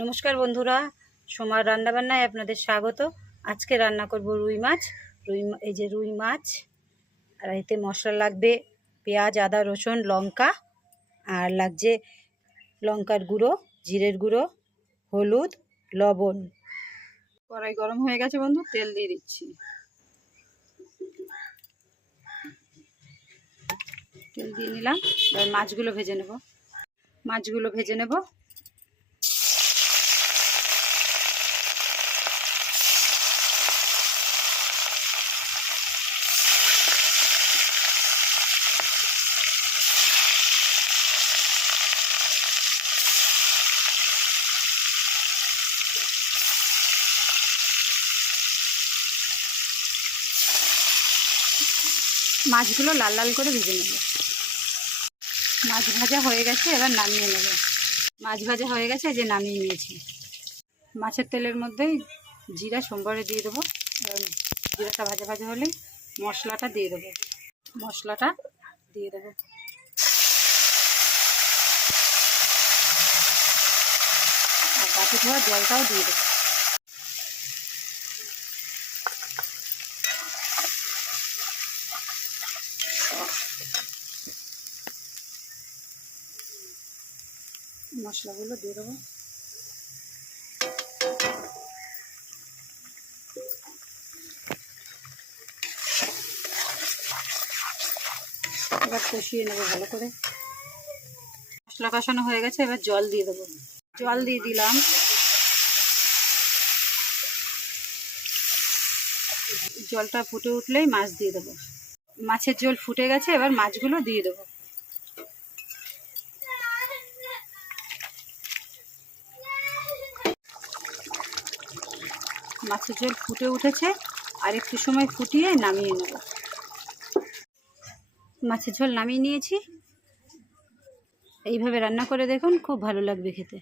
নমস্কার বন্ধুরা, সোমার রান্নাবান্নায় আপনাদের স্বাগত। আজকে রান্না করব রুই মাছ। এই যে রুই মাছ, আর এতে মশলা লাগবে পেঁয়াজ, আদা, রসুন, লঙ্কা, আর লাগছে লঙ্কার গুঁড়ো, জিরের গুঁড়ো, হলুদ, লবণ। কড়াই গরম হয়ে গেছে বন্ধু, তেল দিয়ে দিচ্ছি। তেল দিয়ে নিলাম, এবার মাছগুলো ভেজে নেব। মাছগুলো লাল লাল করে ভেজে নেব। মাছ ভাজা হয়ে গেছে, এবার নামিয়ে নেব। মাছ ভাজা হয়ে গেছে, এই যে নামিয়ে নিয়েছি। মাছের তেলের মধ্যেই জিরা সোমবারে দিয়ে দেবো। এবার জিরাটা ভাজা ভাজা হলেই মশলাটা দিয়ে দেবো। আর বাকি ধোয়া জলটাও দিয়ে দেবো। মশলাগুলো দিয়ে দেবো। এবার কষিয়ে নেবো ভালো করে। মশলা কষানো হয়ে গেছে, এবার জল দিয়ে দেবো। জল দিয়ে দিলাম। জলটা ফুটে উঠলেই মাছ দিয়ে দেবো। মাছের ঝোল ফুটে গেছে, এবার মাছগুলো দিয়ে দেবো। মাছের ঝোল ফুটে উঠেছে, আর একটু সময় ফুটিয়ে নামিয়ে নেব। মাছের ঝোল নামিয়ে নিয়েছি। এইভাবে রান্না করে দেখুন, খুব ভালো লাগবে খেতে।